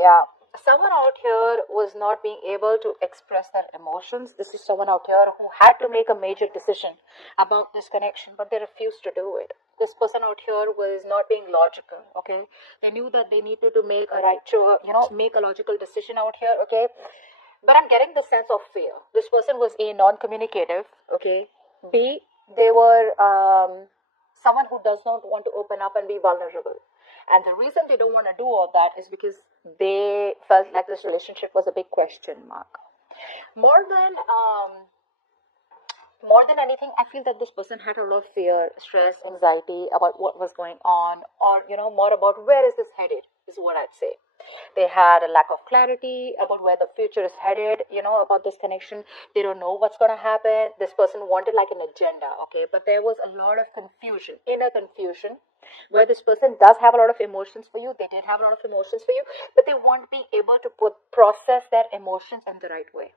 Yeah. Someone out here was not being able to express their emotions. This is someone out here who had to make a major decision about this connection, but they refused to do it. This person out here was not being logical, okay? They knew that they needed to make a make a logical decision out here, okay? But I'm getting the sense of fear. This person was A, non-communicative, okay? B, they were someone who does not want to open up and be vulnerable. And the reason they don't want to do all that is because they felt like this relationship was a big question mark. More than anything, I feel that this person had a lot of fear, stress, anxiety about what was going on, or more about where is this headed, is what I'd say. They had a lack of clarity about where the future is headed, about this connection. They don't know what's going to happen. This person wanted like an agenda, okay? But there was a lot of confusion, inner confusion, where this person does have a lot of emotions for you. They did have a lot of emotions for you, but they won't be able to process their emotions in the right way.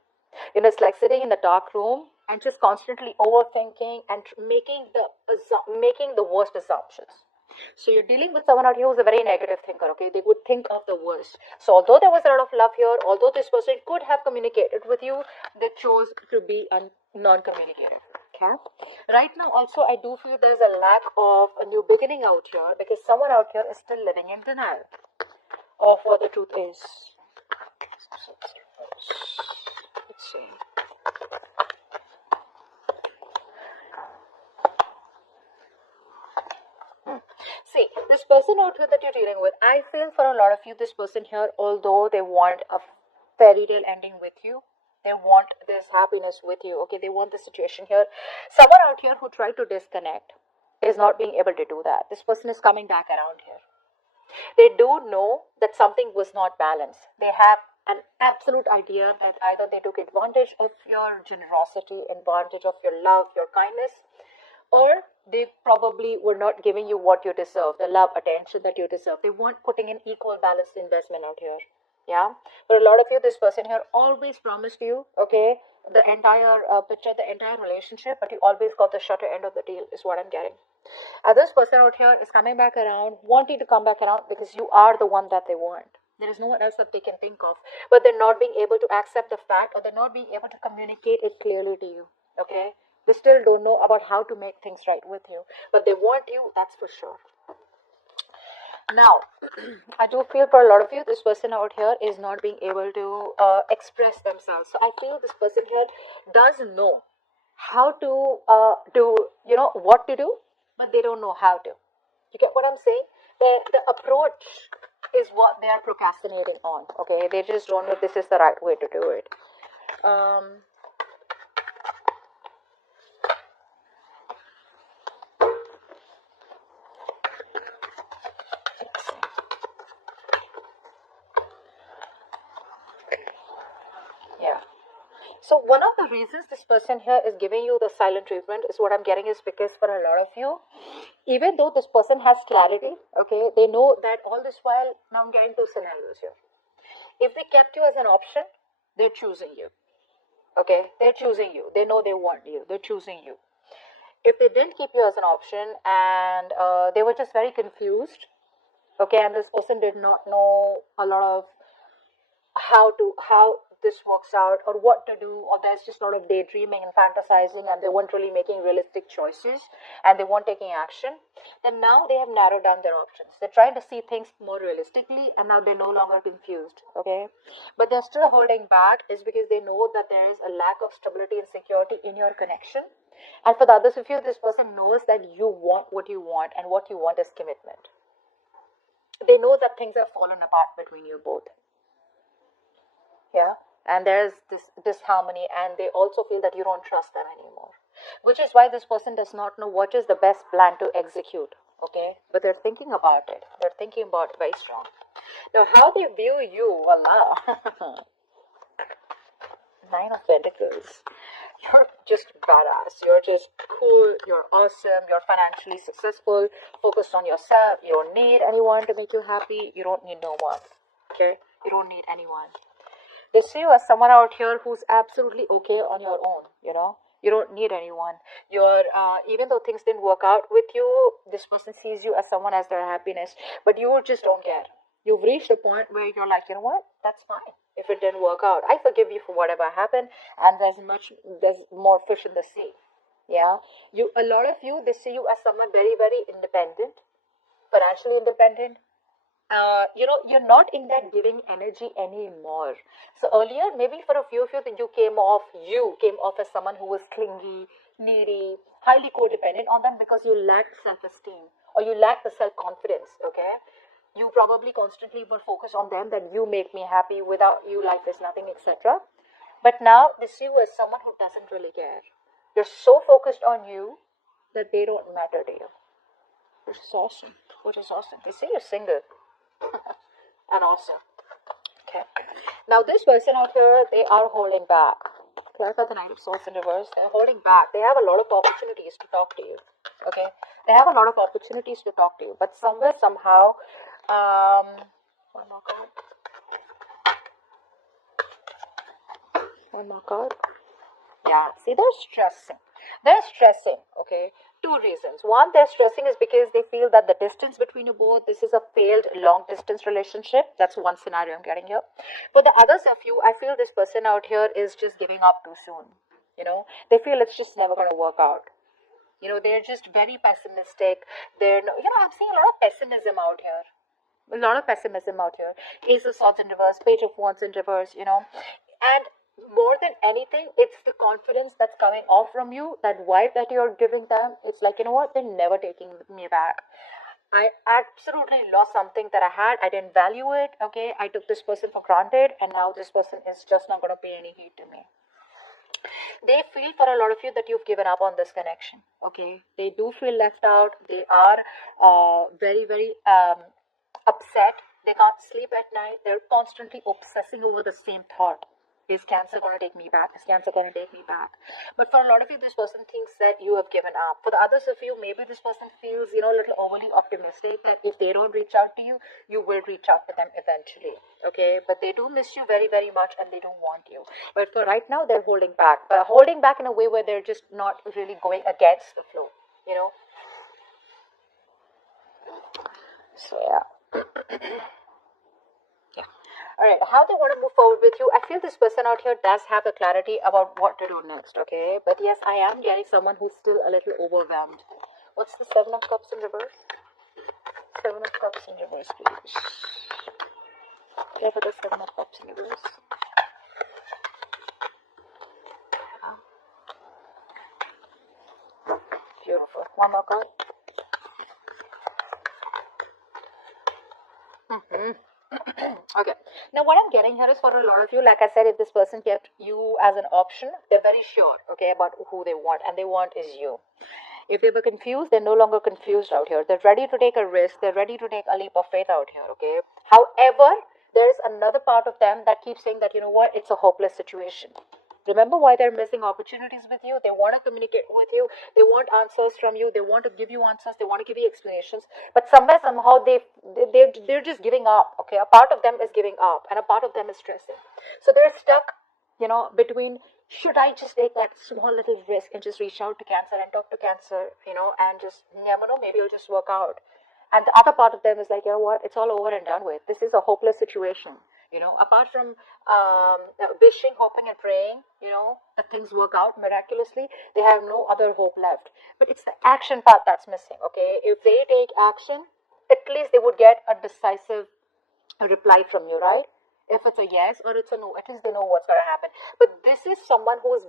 It's like sitting in the dark room and just constantly overthinking and making the worst assumptions. So you're dealing with someone out here who's a very negative thinker, okay? They would think of the worst. So although there was a lot of love here, although this person could have communicated with you, they chose to be non-communicative, okay? Right now also I do feel there's a lack of a new beginning out here because someone out here is still living in denial of what the truth is. Let's see. See, this person out here that you're dealing with, I feel for a lot of you, this person here, although they want a fairy tale ending with you, they want this happiness with you, okay? They want the situation here. Someone out here who tried to disconnect is not being able to do that. This person is coming back around here. They do know that something was not balanced. They have an absolute idea that either they took advantage of your generosity, advantage of your love, your kindness, or they probably were not giving you what you deserve, the love, attention that you deserve. They weren't putting in equal balanced investment out here. Yeah. For a lot of you, this person here always promised you, okay, the entire picture, the entire relationship, but you always got the shorter end of the deal, is what I'm getting. And this person out here is coming back around, wanting to come back around because you are the one that they want. There is no one else that they can think of, but they're not being able to accept the fact, or they're not being able to communicate it clearly to you, okay? They still don't know about how to make things right with you, but they want you, that's for sure. Now, I do feel for a lot of you, this person out here is not being able to express themselves. So I feel this person here does know how to do, what to do, but they don't know how to. You get what I'm saying? The approach is what they are procrastinating on, okay? They just don't know this is the right way to do it. So one of the reasons this person here is giving you the silent treatment is what I'm getting is because for a lot of you, even though this person has clarity, okay, they know that all this while, now I'm getting two scenarios here. If they kept you as an option, they're choosing you. Okay, they're choosing you. They know they want you. They're choosing you. If they didn't keep you as an option and they were just very confused, okay, and this person did not know a lot of how this works out or what to do, or there's just a lot of daydreaming and fantasizing and they weren't really making realistic choices and they weren't taking action, then now they have narrowed down their options. They're trying to see things more realistically and now they're no longer confused, okay? But they're still holding back is because they know that there is a lack of stability and security in your connection. And for the others of you, this person knows that you want what you want, and what you want is commitment. They know that things have fallen apart between you both. Yeah, and there's this disharmony, and they also feel that you don't trust them anymore, which is why this person does not know what is the best plan to execute, okay? But they're thinking about it. They're thinking about it very strong. Now, how they view you, voila. Nine of Pentacles. You're just badass. You're just cool. You're awesome. You're financially successful. Focused on yourself. You don't need anyone to make you happy. You don't need no one, okay? You don't need anyone. They see you as someone out here who's absolutely okay on your own, You don't need anyone. You're, even though things didn't work out with you, this person sees you as someone as their happiness, but you just don't care. You've reached a point where you're like, you know what, that's fine. If it didn't work out, I forgive you for whatever happened, and there's more fish in the sea. Yeah, a lot of you, they see you as someone very, very independent, financially independent. You're not in that giving energy anymore. So earlier, maybe for a few of you, that you came off as someone who was clingy, needy, highly codependent on them because you lacked self-esteem or you lacked the self-confidence. Okay, you probably constantly were focused on them, that you make me happy, without you life is nothing, etc. But now they see you as someone who doesn't really care. You're so focused on you that they don't matter to you, which is awesome. They say you're single. And awesome. Okay. Now this person out here, they are holding back. Clarify the Knight of Swords in reverse. They're holding back. They have a lot of opportunities to talk to you. Okay. They have a lot of opportunities to talk to you, but somewhere, somehow, one more card. One more card. Yeah. See, they're stressing. Okay. Two reasons. One, they're stressing is because they feel that the distance between you both, this is a failed long distance relationship. That's one scenario I'm getting here. For the others of you, I feel this person out here is just giving up too soon. They feel it's just never going to work out. They're just very pessimistic. I'm seeing a lot of pessimism out here. Ace of Swords in reverse, Page of Wands in reverse, and more than anything, it's the confidence that's coming off from you, that vibe that you're giving them. It's like, you know what, they're never taking me back. I absolutely lost something that I had. I didn't value it. Okay, I took this person for granted, and now this person is just not going to pay any heed to me. They feel, for a lot of you, that you've given up on this connection. Okay, they do feel left out. They are very, very upset. They can't sleep at night. They're constantly obsessing over the same thought. Is Cancer going to take me back? Is Cancer going to take me back? But for a lot of you, this person thinks that you have given up. For the others of you, maybe this person feels, a little overly optimistic, that if they don't reach out to you, you will reach out to them eventually. Okay? But they do miss you very, very much, and they don't want you. But for right now, they're holding back. But holding back in a way where they're just not really going against the flow. So, yeah. Alright, how they want to move forward with you. I feel this person out here does have the clarity about what to do next, okay? But yes, I am getting someone who's still a little overwhelmed. What's the Seven of Cups in reverse? Seven of Cups in reverse, please. Okay, for the Seven of Cups in reverse. Beautiful. One more card. Okay, now what I'm getting here is, for a lot of you, like I said, if this person kept you as an option, they're very sure, okay, about who they want, and they want is you. If they were confused, they're no longer confused out here. They're ready to take a risk. They're ready to take a leap of faith out here, okay? However, there's another part of them that keeps saying that, you know what, it's a hopeless situation. Remember why they're missing opportunities with you. They want to communicate with you. They want answers from you. They want to give you answers. They want to give you explanations. But somewhere, somehow, they're just giving up. Okay, a part of them is giving up, and a part of them is stressing. So they're stuck, between, should I just take that small little risk and just reach out to Cancer and talk to Cancer, and just never know, maybe it'll just work out. And the other part of them is like, you know what, it's all over and done with. This is a hopeless situation. Apart from wishing, hoping, and praying, that things work out miraculously, they have no other hope left. But it's the action part that's missing, okay? If they take action, at least they would get a decisive reply from you, right? If it's a yes or it's a no, at least they know what's going to happen. But this is someone who is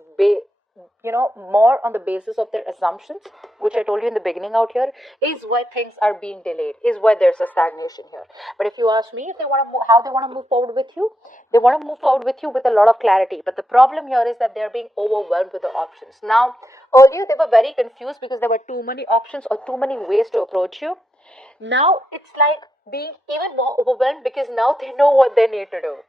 more on the basis of their assumptions, which I told you in the beginning out here, is why things are being delayed, is why there's a stagnation here. But if you ask me, if they want to how they want to move forward with you, they want to move forward with you with a lot of clarity. But the problem here is that they're being overwhelmed with the options. Now, earlier they were very confused because there were too many options or too many ways to approach you. Now it's like being even more overwhelmed because now they know what they need to do.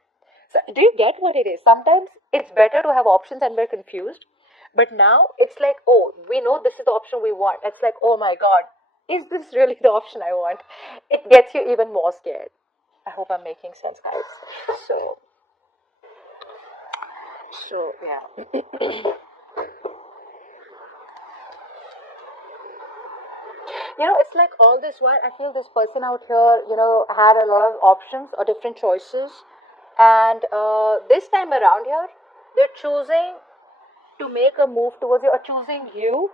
So do you get what it is? Sometimes it's better to have options and we're confused. But now it's like, oh, we know this is the option we want. It's like, oh my God, is this really the option I want? It gets you even more scared. I hope I'm making sense, guys. So yeah. It's like all this while I feel this person out here, had a lot of options or different choices. And this time around here, they're choosing to make a move towards you or choosing you,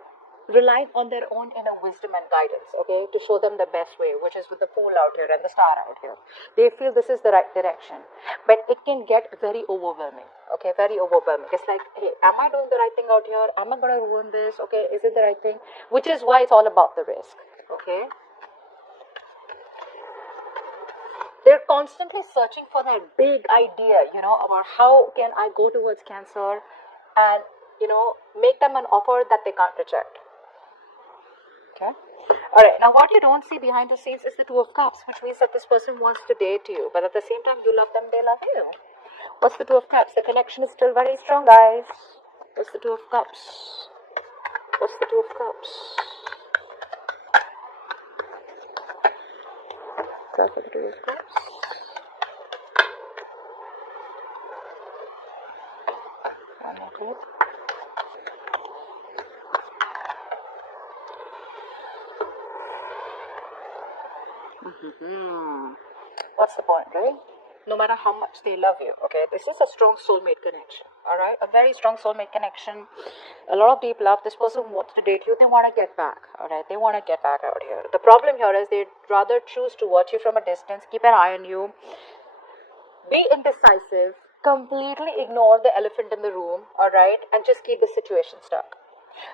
relying on their own inner wisdom and guidance, okay, to show them the best way, which is with the fool out here and the star out here. They feel this is the right direction, but it can get very overwhelming, okay, very overwhelming. It's like, hey, am I doing the right thing out here? Am I going to ruin this? Okay, is it the right thing? Which is why it's all about the risk, okay. They're constantly searching for that big idea, about how can I go towards Cancer and, make them an offer that they can't reject. Okay. All right. Now, what you don't see behind the scenes is the Two of Cups, which means that this person wants to date you, but at the same time, you love them, they love you. What's the Two of Cups? The connection is still very strong, guys. What's the Two of Cups? What's the Two of Cups? That's the Two of Cups. One more. What's the point, right? No matter how much they love you, okay? This is a strong soulmate connection, all right? A very strong soulmate connection. A lot of deep love. This person wants to date you. They want to get back, all right? They want to get back out here. The problem here is they'd rather choose to watch you from a distance, keep an eye on you, be indecisive, completely ignore the elephant in the room, all right? And just keep the situation stuck.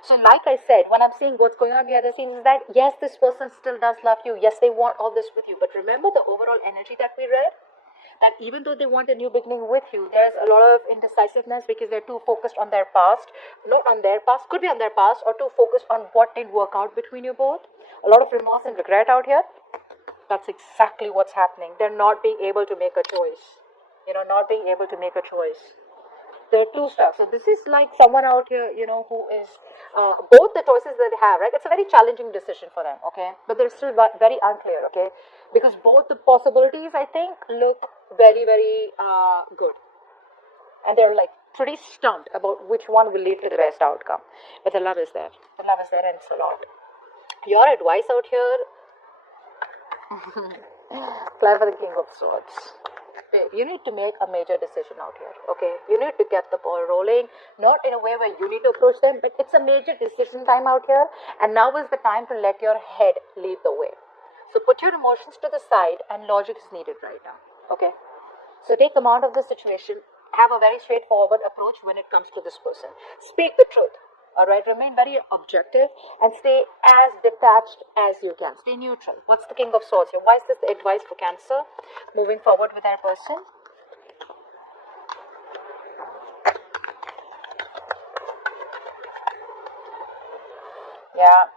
So like I said, when I'm seeing what's going on behind the scenes is that, yes, this person still does love you. Yes, they want all this with you. But remember the overall energy that we read? That even though they want a new beginning with you, there's a lot of indecisiveness because they're too focused on their past. Not on their past, could be on their past, or too focused on what didn't work out between you both. A lot of remorse and regret out here. That's exactly what's happening. They're not being able to make a choice. Not being able to make a choice. There are two stuff. So this is like someone out here, who is both the choices that they have, right? It's a very challenging decision for them, okay? But they're still very unclear, okay? Because both the possibilities, I think, look very, very good. And they're like pretty stumped about which one will lead to the best outcome. But the love is there. The love is there and it's a lot. Your advice out here, fly for the King of Swords. You need to make a major decision out here, okay? You need to get the ball rolling, not in a way where you need to approach them, but it's a major decision time out here, and now is the time to let your head lead the way. So put your emotions to the side, and logic is needed right now, okay? So take command of the situation, have a very straightforward approach when it comes to this person. Speak the truth. All right, remain very objective and stay as detached as you can. Stay neutral. What's the King of Swords here? Why is this the advice for Cancer moving forward with our person? Yeah,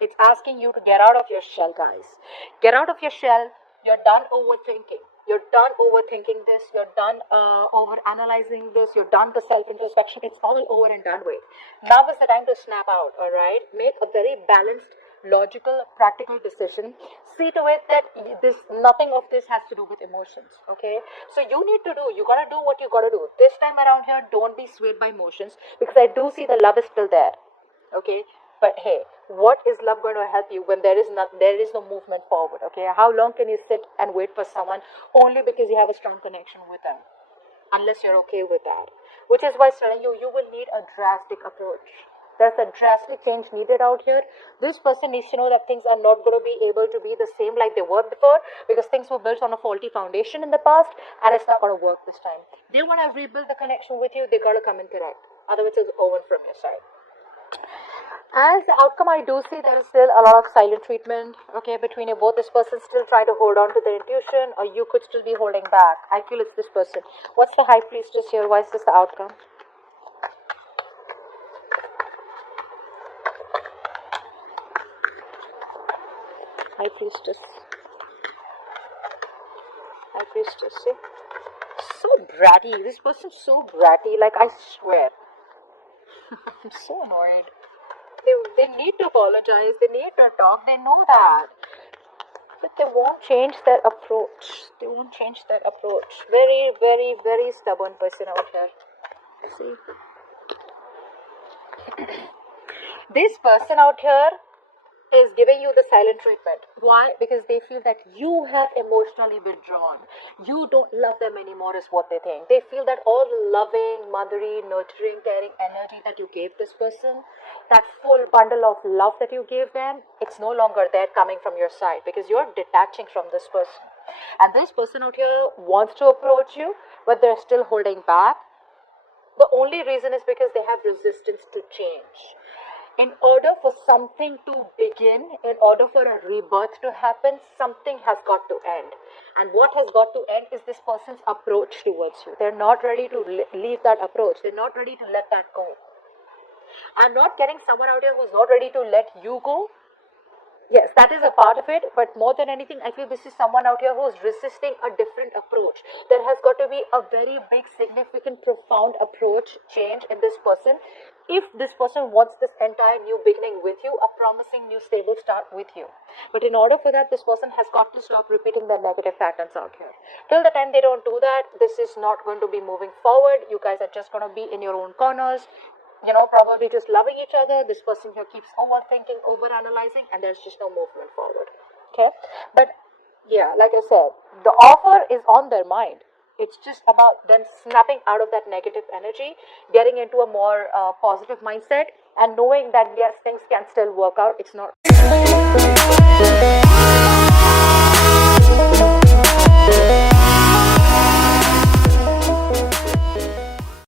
it's asking you to get out of your shell, guys. Get out of your shell. You're done overthinking. You're done overthinking this. You're done over analyzing this. You're done the self introspection. It's all over and done with. Now is the time to snap out. All right, make a very balanced, logical, practical decision. See to it that nothing of this has to do with emotions. Okay, so you gotta do what you gotta do. This time around here, don't be swayed by emotions because I do see the love is still there. Okay, but hey, what is love going to help you when there is no movement forward? Okay, how long can you sit and wait for someone only because you have a strong connection with them? Unless you're okay with that, which is why I'm telling you, you will need a drastic approach. There's a drastic change needed out here. This person needs to know that things are not going to be able to be the same like they were before because things were built on a faulty foundation in the past and it's not going to work this time. They want to rebuild the connection with you, they got to come and correct. Otherwise, it's over from your side. As the outcome, I do see there is still a lot of silent treatment, okay, between you both. This person still trying to hold on to their intuition, or you could still be holding back. I feel it's this person. What's the High Priestess here? Why is this the outcome? High Priestess. High Priestess, see? So bratty. This person's so bratty, like I swear. I'm so annoyed. They need to apologize, they need to talk, they know that. But they won't change their approach. They won't change their approach. Very, very, very stubborn person out here. See? This person out here is giving you the silent treatment. Why? Because they feel that you have emotionally withdrawn. You don't love them anymore is what they think. They feel that all the loving, motherly, nurturing, caring energy that you gave this person, that full bundle of love that you gave them, it's no longer there coming from your side because you're detaching from this person. And this person out here wants to approach you, but they're still holding back. The only reason is because they have resistance to change. In order for something to begin, in order for a rebirth to happen, something has got to end. And what has got to end is this person's approach towards you. They're not ready to leave that approach. They're not ready to let that go. I'm not getting someone out here who's not ready to let you go. Yes, that is a part of it, but more than anything, I feel this is someone out here who's resisting a different approach. There has got to be a very big, significant, profound approach change in this person. If this person wants this entire new beginning with you, a promising new stable start with you. But in order for that, this person has got to stop repeating their negative patterns out here. Till the time they don't do that, this is not going to be moving forward. You guys are just going to be in your own corners, probably just loving each other. This person here keeps overthinking, overanalyzing, and there's just no movement forward. Okay? But yeah, like I said, the offer is on their mind. It's just about them snapping out of that negative energy, getting into a more positive mindset, and knowing that yes, things can still work out. It's not.